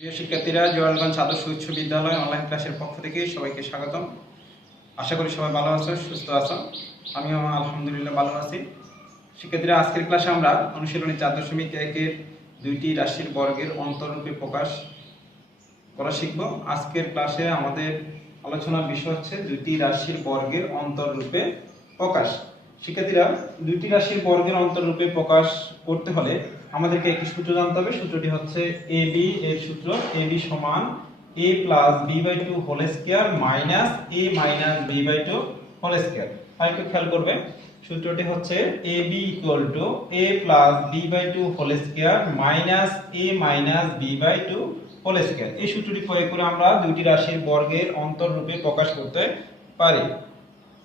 প্রিয় শিক্ষার্থীরা, জোয়ারগঞ্জ আদর্শ উচ্চ বিদ্যালয় অনলাইন ক্লাসের পক্ষ থেকে সবাইকে স্বাগতম। আশা করি সবাই ভালো আছো, সুস্থ আছো। আমিও আলহামদুলিল্লাহ ভালো আছি। শিক্ষার্থীরা, আজকের ক্লাসে আমরা অনুশীলনী 4.1-এর দুইটি রাশির বর্গের অন্তররূপে প্রকাশ করা শিখব। আজকের ক্লাসে আমাদের আলোচনার বিষয় হচ্ছে দুইটি রাশির বর্গের অন্তররূপে প্রকাশ। শিক্ষার্থীরা, দুইটি রাশির বর্গের অন্তররূপে প্রকাশ করতে হলে আমাদেরকে একটি সূত্র জানতে হবে। সূত্রটি হচ্ছে AB এর সূত্র, AB সমান a plus b/2 whole square minus a minus b/2 whole square. আর একটু খেয়াল করবে, সূত্রটি হচ্ছে AB equal to a plus b/2 whole square minus a minus b/2 whole square. এই সূত্রটি প্রয়োগ করে আমরা দুইটি রাশির বর্গের অন্তররূপে প্রকাশ করতে পারি।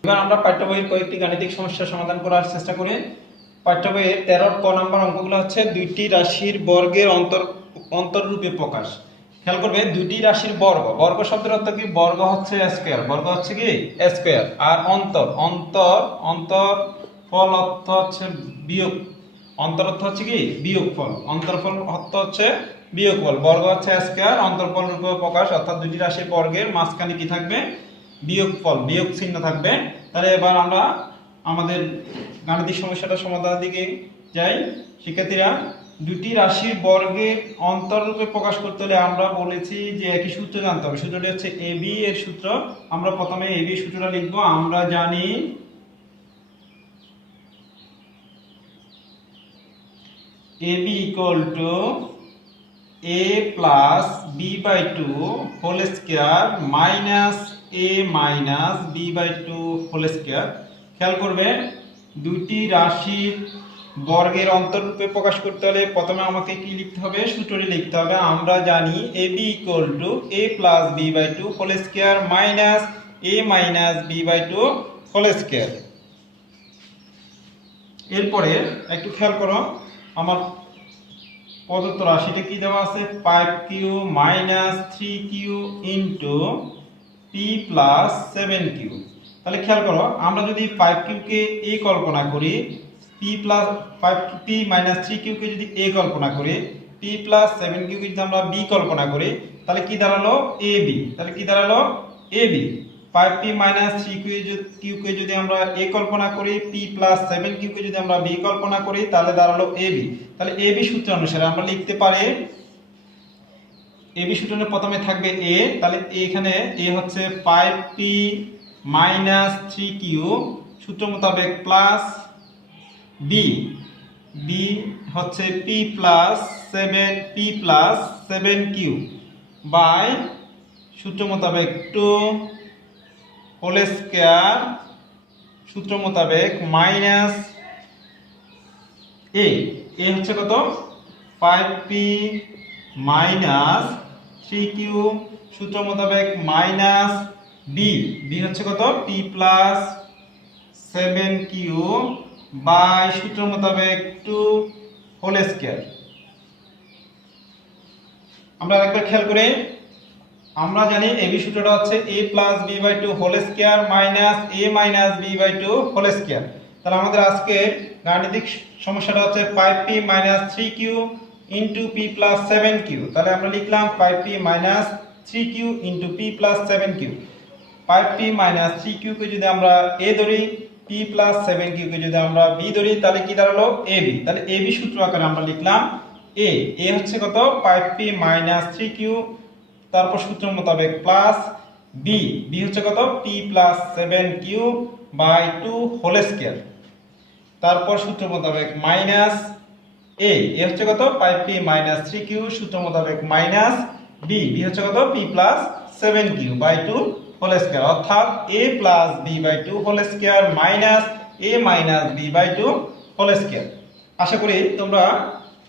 এবার আমরা পাঠ্য বইয়ের কয়েকটি গাণিতিক সমস্যার সমাধান করার চেষ্টা করি। পাঠ্য বইয়ের 13 ক নম্বর অঙ্কগুলো হচ্ছে দুইটি রাশির বর্গের অন্তররূপে প্রকাশ। খেয়াল করবে, দুইটি রাশির বর্গ, বর্গ শব্দের অর্থ কি? বর্গ হচ্ছে স্কয়ার, বর্গ হচ্ছে কি স্কয়ার। আর অন্তরফল অর্থ হচ্ছে বিয়োগ, অন্তর অর্থ হচ্ছে কি বিয়োগফল, অন্তরফল অর্থ হচ্ছে বিয়োগফল। বর্গ হচ্ছে স্কয়ার, অন্তরফল রূপে প্রকাশ, অর্থাৎ দুইটি রাশির বর্গের মাঝখানে কি থাকবে? বিয়োগফল, বিয়োগ চিহ্ন থাকবে। তাহলে এবার আমরা আমাদের গাণিতিক সমস্যাটার সমাধানের দিকে যাই। শিক্ষার্থীরা, দুটি রাশির বর্গের অন্তররূপে প্রকাশ করতে হলে আমরা বলেছি যে একই সূত্র জানতে হবে। সূত্রটি হচ্ছে AB এর সূত্র। আমরা প্রথমে AB এর সূত্রটা লিখব। আমরা জানি AB equal to a plus b/2 whole square minus a minus b/2 whole square. খেয়াল করবে, দুটি রাশির বর্গের অন্তররূপে প্রকাশ করতে হলে প্রথমে আমাকে কি লিখতে হবে? সূত্রটি লিখতে হবে। আমরা জানি AB equal to a plus b/2 whole square minus a minus b/2 whole square. এরপরে একটু খেয়াল করো, আমার প্রদত্ত রাশিটা কি দেওয়া আছে? 5q minus 3q into p plus 7q। তাহলে খেয়াল করো, আমরা যদি 5q কে a কল্পনা করি, p plus 5p minus 3q কে যদি a কল্পনা করি, p প্লাস 7q কে যদি আমরা b কল্পনা করি, তাহলে কি দাঁড়ালো? ab। তাহলে কি দাঁড়ালো? ab। 5p মাইনাস 3q কে যদি আমরা a কল্পনা করি, p প্লাস 7q কে যদি আমরা b কল্পনা করি, তাহলে দাঁড়ালো ab। তাহলে ab সূত্র অনুসারে আমরা লিখতে পারি, ab সূত্রে প্রথমে থাকবে a, তাহলে এখানে a হচ্ছে 5p মাইনাস 3q সূত্র মোতাবেক প্লাস b, b হচ্ছে p প্লাস 7q বাই সূত্র মোতাবেক 2 হোল স্কয়ার সূত্র মোতাবেক মাইনাস a হচ্ছে কত? 5p মাইনাস 3q সূত্র মোতাবেক মাইনাস b হচ্ছে কত? p প্লাস 7q বাই সূত্র মোতাবেক 2 হোল স্কয়ার। আমরা আরেকবার খেয়াল করে, আমরা জানি AB সূত্রটা হচ্ছে a plus b/2 whole square minus a minus b/2 whole square. তাহলে আমাদের আজকে গাণিতিক সমস্যাটা হচ্ছে 5p minus 3q into p plus 7q। তাহলে আমরা লিখলাম 5p minus 3q into p plus 7q। 5p minus 3q কে যদি আমরা a ধরি, p প্লাস 7q কে যদি আমরা b ধরি, তাহলে কি দাঁড়ালো? ab। তাহলে ab সূত্র আকারে আমরা লিখলাম a হচ্ছে কত? 5p মাইনাস 3q, তারপর সূত্র মোতাবেক প্লাস b হচ্ছে কত? p plus 7q by 2 whole square. তারপর সূত্র মোতাবেক মাইনাস a হচ্ছে কত? 5p মাইনাস 3q সূত্র মোতাবেক মাইনাস b হচ্ছে কত? p plus 7q by 2 whole square, অর্থাৎ a plus b/2 whole square minus a minus b/2 whole square. আশা করি তোমরা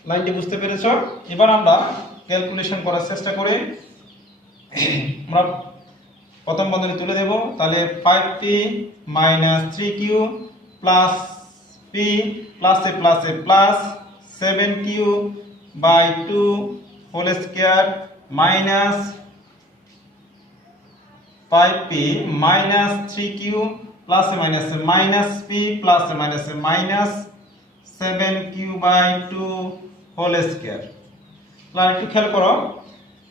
লাইনটি বুঝতে পেরেছো। এবার আমরা ক্যালকুলেশন করার চেষ্টা করি। আমরা প্রথম বন্ধনী তুলে দেব। তাহলে 5p minus 3q plus p plus a plus 7q by 2 whole square minus 5p minus 3q plus a minus p plus a minus 7q/2 whole square. তাহলে একটু খেয়াল করো,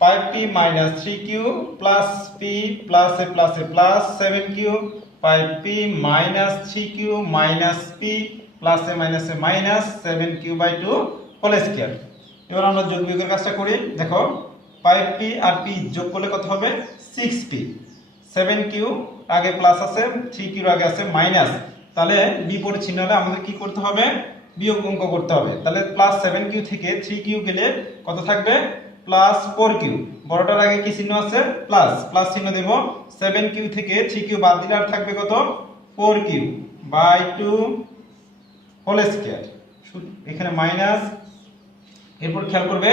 5p minus 3q plus p plus a plus 7q 5p minus 3q minus p plus a minus 7q by 2 whole square। এবার আমরা যোগ বিয়োগের কাজটা করি। দেখো 5p আর p যোগ করলে কত হবে 6p, 7q আগে প্লাস আছে, 3q আগে আছে মাইনাস, তাহলে বিপরীত চিহ্ন হলে আমাদের কি করতে হবে বিয়োগ অঙ্ক করতে হবে। তাহলে প্লাস 7q থেকে 3q গেলে কত থাকবে প্লাস 4q, বড়টার আগে কি চিহ্ন আছে প্লাস, প্লাস চিহ্ন দেব। 7q থেকে 3q বাদ দিলে আর থাকবে কত 4q বাই 2 হোল স্কয়ার, এখানে মাইনাস। এরপর খেয়াল করবে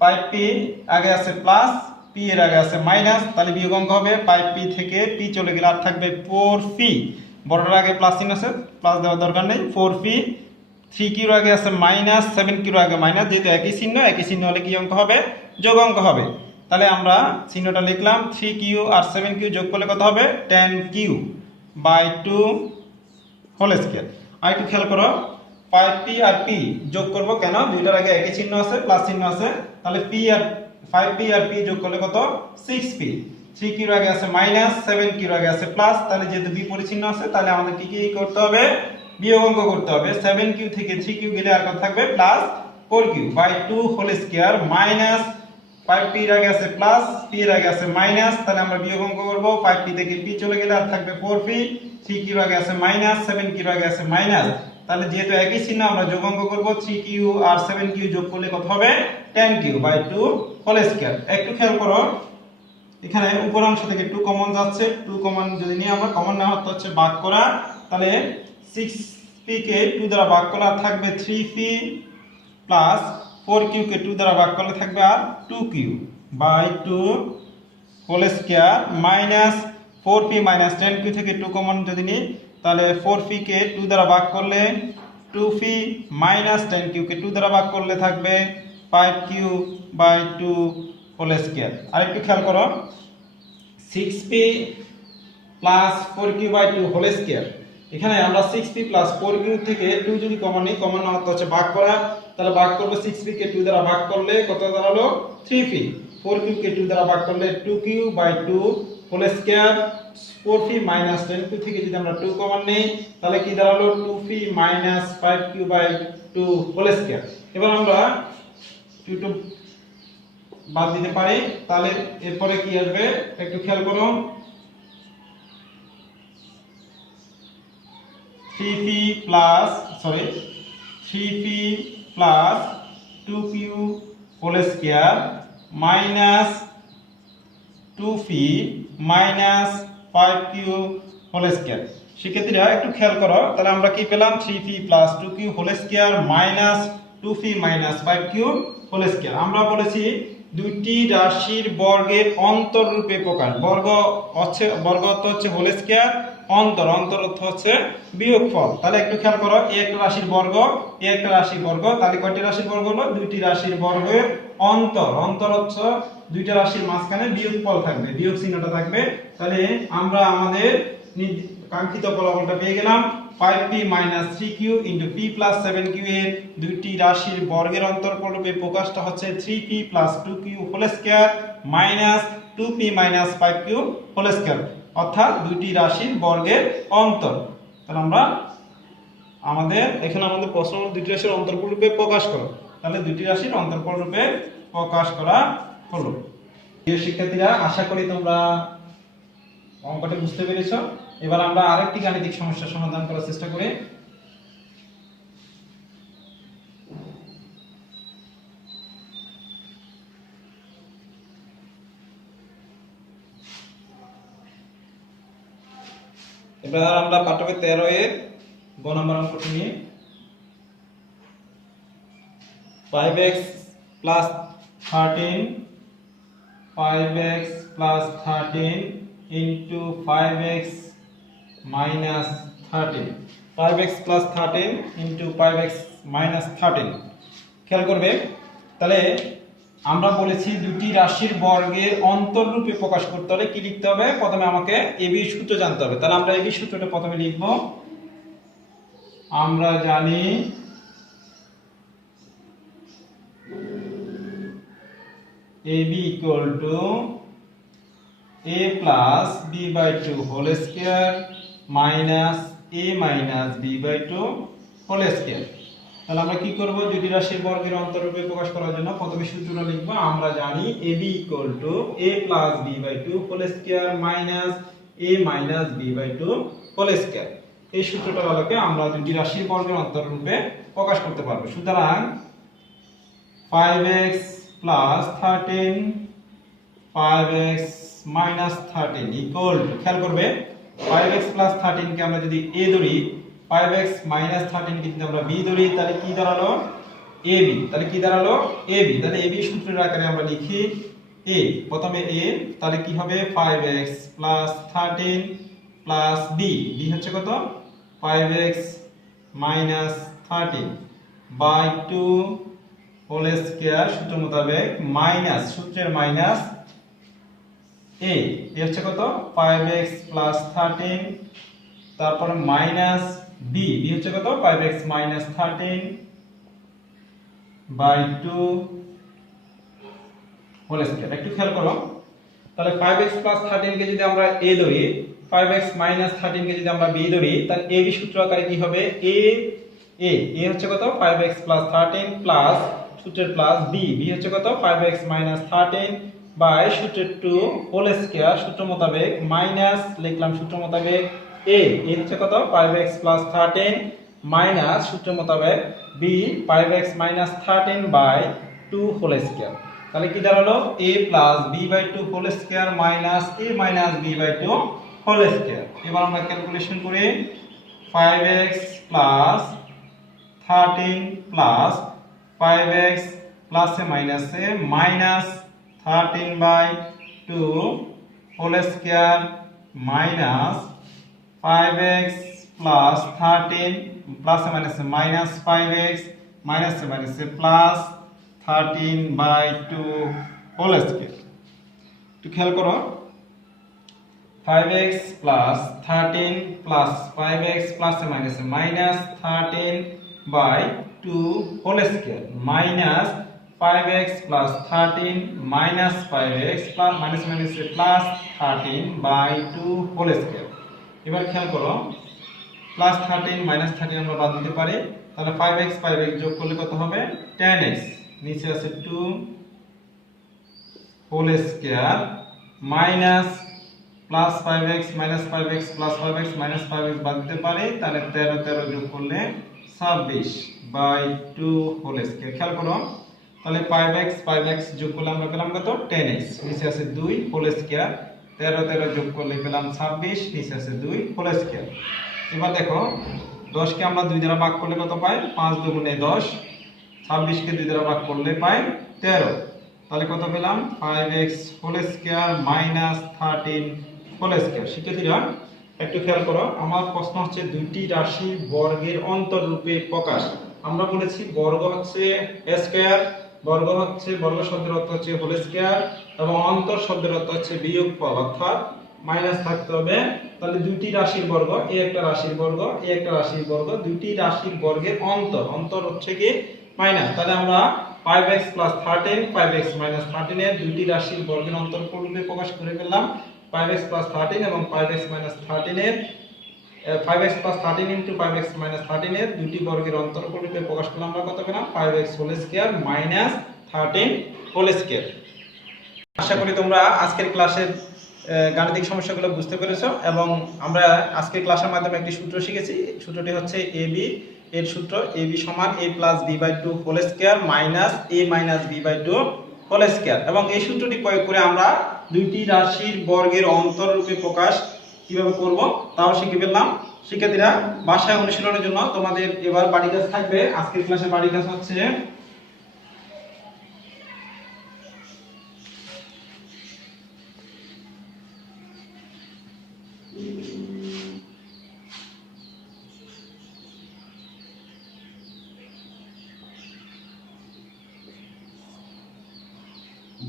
5p আগে আছে প্লাস, p এর আগে আছে মাইনাস, তাহলে বিয়োগ অঙ্ক হবে 5p থেকে p চলে গেলে আর থাকবে 4p, বড়টার আগে প্লাস চিহ্ন আছে প্লাস দেওয়ার দরকার নেই, 4p, 3q এর আগে আছে মাইনাস, 7q এর আগে মাইনাস, যেহেতু একই চিহ্ন হলে কি অঙ্ক হবে যোগ অঙ্ক হবে। তাহলে আমরা চিহ্নটা লিখলাম 3q আর 7q যোগ করলে কত হবে 10q বাই 2 হোল স্কয়ার। আর একটু খেয়াল করো 5p আর p যোগ করব কেন, দুইটার আগে একই চিহ্ন আছে প্লাস চিহ্ন আছে, তাহলে p আর 5p আর p যোগ করলে কত 6p, 3q এর আগে আছে মাইনাস, 7q এর আগে আছে প্লাস, তাহলে যেহেতু বিপরীত চিহ্ন আছে তাহলে আমাদের কি করতে হবে বিয়োগ অঙ্ক করতে হবে। 7q থেকে 3q গেলে আর কত থাকবে plus 4q by 2 whole square minus 5p এর আগে আছে প্লাস, p এর আগে আছে মাইনাস, তাহলে আমরা বিয়োগ অঙ্ক করব। 5p থেকে p চলে গেলে আর থাকবে 4p, 3q এর আগে আছে মাইনাস, 7q এর আগে আছে মাইনাস, তাহলে যেহেতু একই চিহ্ন আমরা যোগ অঙ্ক করব। 3q আর 7q যোগ করলে কত হবে 10q বাই 2 হোল স্কয়ার। একটু খেয়াল করো এখানে উপর অংশ থেকে 2 কমন যাচ্ছে, 2 কমন যদি নিয়ে আমরা কমন নেওয়া হচ্ছে ভাগ করা, তাহলে 6p কে 2 দ্বারা ভাগ করলে আর থাকবে 3p প্লাস 4q কে 2 দ্বারা ভাগ করলে থাকবে আর 2q by 2 whole square minus 4p minus 10q থেকে 2 কমন যদি নিই তাহলে 4p কে 2 দ্বারা ভাগ করলে 2p মাইনাস 10q কে 2 দ্বারা ভাগ করলে থাকবে 5q বাই 2 হোল স্কয়ার। আর একটু খেয়াল করো 6p plus 4q by 2 whole square, এখানে আমরা 6p প্লাস 4q থেকে 2 যদি কমন নিই, কমন নেওয়া হচ্ছে ভাগ করা, তাহলে ভাগ করব 6p কে 2 দ্বারা ভাগ করলে কত দাঁড়ালো 3p, 4q কে 2 দ্বারা ভাগ করলে 2q by 2 whole square, 4p minus 10q থেকে যদি আমরা 2 কমন নেই তাহলে কি দাঁড়ালো 2p minus 5q by 2 whole square. এবার আমরা 2 বাদ দিতে পারি, তাহলে এরপরে কি আসবে একটু খেয়াল করুন 3p plus 2q whole square minus 2p minus 5q whole square. শিক্ষার্থীরা একটু খেয়াল করো তাহলে আমরা কি পেলাম 3p plus 2q whole square minus 2p minus 5q whole square. আমরা বলেছি দুইটি রাশির বর্গের অন্তর রূপে প্রকাশ, বর্গ অর্থ হচ্ছে হোল স্কয়ার, অন্তর অর্থ হচ্ছে বিয়োগফল। তাহলে একটু খেয়াল করো এই একটা রাশির বর্গ, এই একটা রাশির বর্গ, তাহলে কয়টি রাশির বর্গ হলো দুইটি রাশির বর্গের অন্তর হচ্ছে দুইটা রাশির মাঝখানে বিয়োগফল থাকবে, বিয়োগ চিহ্নটা থাকবে। তাহলে আমরা আমাদের কাঙ্ক্ষিত ফলাফলটা পেয়ে গেলাম 5p minus 3q into p plus 7q এর দুইটি রাশির বর্গের অন্তরফল রূপে প্রকাশটা হচ্ছে 3p plus 2q whole square minus 2p minus 5q whole square, অর্থাৎ দুইটি রাশির বর্গের অন্তর। তাহলে আমরা এখানে আমাদের প্রশ্ন দুইটি রাশির অন্তরফল রূপে প্রকাশ করো, তাহলে দুইটি রাশির অন্তরফল রূপে প্রকাশ করা হলো। প্রিয় শিক্ষার্থীরা, আশা করি তোমরা অঙ্কটি বুঝতে পেরেছো। এবার আমরা আরেকটি গাণিতিক সমস্যার সমাধান করার চেষ্টা করি। এবার আমরা পাঠ্যবই 13 এর গ নম্বর অঙ্কটি নিয়ে 5x plus 13 into 5x minus 13, 5x plus 13 into 5x minus 13। খেয়াল করবে তাহলে আমরা বলেছি দুটি রাশির বর্গের অন্তররূপে প্রকাশ করতে হলে কি লিখতে হবে, প্রথমে আমাকে এবি সূত্র জানতে হবে। তাহলে আমরা এবি সূত্রটা প্রথমে লিখব। আমরা জানি AB equal to a plus b by 2 whole square minus a minus b by 2 whole square। তাহলে আমরা কি করব, দুটি রাশির বর্গের অন্তররূপে প্রকাশ করার জন্য প্রথমে সূত্রটা লিখব। আমরা জানি ab equal to a plus b by 2 whole square minus a minus b by 2 whole square। এই সূত্রটার আলোকে আমরা দুটি রাশির বর্গের অন্তররূপে প্রকাশ করতে পারবো। সুতরাং 5x plus 13 5x minus 13 equal to, খেয়াল করবে 5x plus 13 কে আমরা যদি a ধরি, 5x minus 13 কে যদি আমরা b ধরি, তাহলে কি দাঁড়ালো ab। তাহলে কি দাঁড়ালো ab। তাহলে ab সূত্রের আকারে আমরা লিখি a, প্রথমে a, তাহলে কি হবে 5x plus 13 plus b, b হচ্ছে কত 5x minus 13 by 2 whole square, সূত্র মোতাবেক মাইনাস, সূত্রের মাইনাস a, এ হচ্ছে কত 5x plus 13, তারপর মাইনাস b, b হচ্ছে কত 5x minus 13 by 2 whole square. একটু খেয়াল করো, তাহলে 5x plus 13 কে যদি আমরা a ধরি, 5x minus 13 কে যদি আমরা b ধরি, তাহলে ab সূত্র আকারে কি হবে a হচ্ছে কত 5x plus 13 প্লাস সূত্রের প্লাস b হচ্ছে কত 5x minus 13 বাই সূত্রের 2 হোল স্কয়ার, সূত্র মোতাবেক মাইনাস লিখলাম সূত্র মোতাবেক a হচ্ছে কত 5x plus 13 মাইনাস সূত্র মোতাবেক b 5x minus 13 by 2 whole square. তাহলে কি দাঁড়ালো a plus b by 2 whole square minus a minus b by 2 whole square. এবার আমরা ক্যালকুলেশন করি 5x plus 13 plus 5x plus a minus a minus 13 by 2 whole square minus 5x plus 13 plus a minus a minus 5x minus a minus a plus 13 by 2 whole square। তো খেয়াল করো 5x plus 13 plus 5x plus a minus a minus 13 by 2 whole square minus 5x plus 13 minus 5x plus minus minus plus 13 by 2 whole square। এবার খেয়াল করো plus 13 minus 13 আমরা বাদ দিতে পারি, তাহলে 5x যোগ করলে কত হবে 10x, নিচে আছে 2 whole square minus plus 5x minus 5x plus 5x minus 5x বাদ দিতে পারি, তাহলে 13 যোগ করলে 26 বাই 2 হোল স্কয়ার। খেয়াল করো তাহলে 5x যোগ করলে আমরা পেলাম কত 10x, নিচে আছে 2 হোল স্কয়ার, 13 যোগ করলে পেলাম 26, নিচে আছে 2 হোল স্কয়ার। এবার দেখো 10 কে আমরা 2 দ্বারা ভাগ করলে কত পাই 5 দুগুণে 10, 26 কে 2 দ্বারা ভাগ করলে পাই 13, তাহলে কত পেলাম 5x whole square minus 13 whole square. শিক্ষার্থীরা একটু খেয়াল করো, আমার প্রশ্ন হচ্ছে দুইটি রাশির বর্গের অন্তররূপে প্রকাশ। আমরা বলেছি বর্গ হচ্ছে স্কয়ার, বর্গ হচ্ছে বর্গ শব্দের অর্থ হচ্ছে হোল স্কয়ার, এবং অন্তর শব্দের অর্থ হচ্ছে বিয়োগফল, অর্থাৎ মাইনাস থাকতে হবে। তাহলে দুইটি রাশির বর্গ, এই একটা রাশির বর্গ, এই একটা রাশির বর্গ, দুইটি রাশির বর্গের অন্তর হচ্ছে কি মাইনাস। তাহলে আমরা 5x plus 13 5x minus 13 এর দুইটি রাশির বর্গের অন্তররূপে প্রকাশ করে ফেললাম। 5x plus 13 এবং 5x minus 13 এর 5x plus 13 into 5x minus 13 এর দুটি বর্গের অন্তররূপে প্রকাশ করলাম, আমরা কত পেলাম 5x whole square minus 13 whole square. আশা করি তোমরা আজকের ক্লাসের গাণিতিক সমস্যাগুলো বুঝতে পেরেছো, এবং আমরা আজকের ক্লাসের মাধ্যমে একটি সূত্র শিখেছি। সূত্রটি হচ্ছে ab এর সূত্র ab সমান a plus b by 2 whole square minus a minus b by 2 whole square, এবং এই সূত্রটি প্রয়োগ করে আমরা দুইটি রাশির বর্গের অন্তররূপে প্রকাশ কিভাবে করব তাও শিখে ফেললাম। শিক্ষার্থীরা বাসায় অনুশীলনের জন্য তোমাদের এবার বাড়ি কাজ থাকবে। আজকের ক্লাসের বাড়ি কাজ হচ্ছে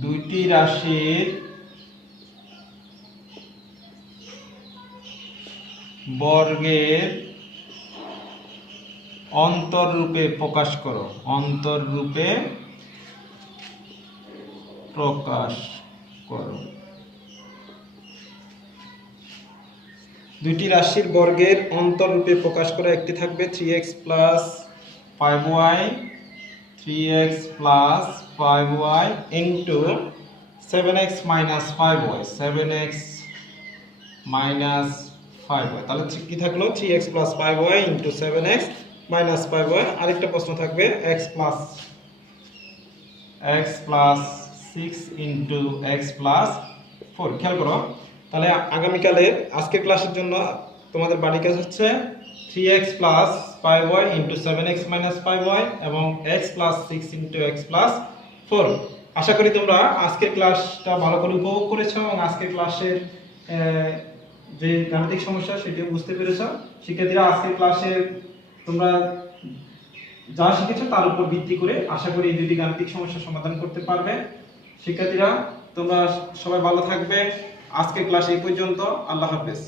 দুইটি রাশির বর্গের অন্তররূপে প্রকাশ করো, অন্তররূপে প্রকাশ করো। দুইটি রাশির বর্গের অন্তররূপে প্রকাশ করা একটি থাকবে 3x plus 5y 3x plus 5y into 7x minus 5y 7x minus 5y। তাহলে কি থাকলো 3x plus 5y into 7x minus 5y। আরেকটা প্রশ্ন থাকবে x plus 6 into x plus 4। খেয়াল করো, তাহলে আগামীকালের আজকের ক্লাসের জন্য তোমাদের বাড়ি কাজ হচ্ছে 3x plus 5y into 7x minus 5y এবং x plus 6 into x plus 4। আশা করি তোমরা আজকের ক্লাসটা ভালো করে উপভোগ করেছো এবং আজকের ক্লাসের যে গাণিতিক সমস্যা সেটিও বুঝতে পেরেছো। শিক্ষার্থীরা, আজকের ক্লাসে তোমরা যা শিখেছো তার উপর ভিত্তি করে আশা করি এই দুটি গাণিতিক সমস্যার সমাধান করতে পারবে। শিক্ষার্থীরা, তোমরা সবাই ভালো থাকবে। আজকের ক্লাস এই পর্যন্ত। আল্লাহ হাফেজ।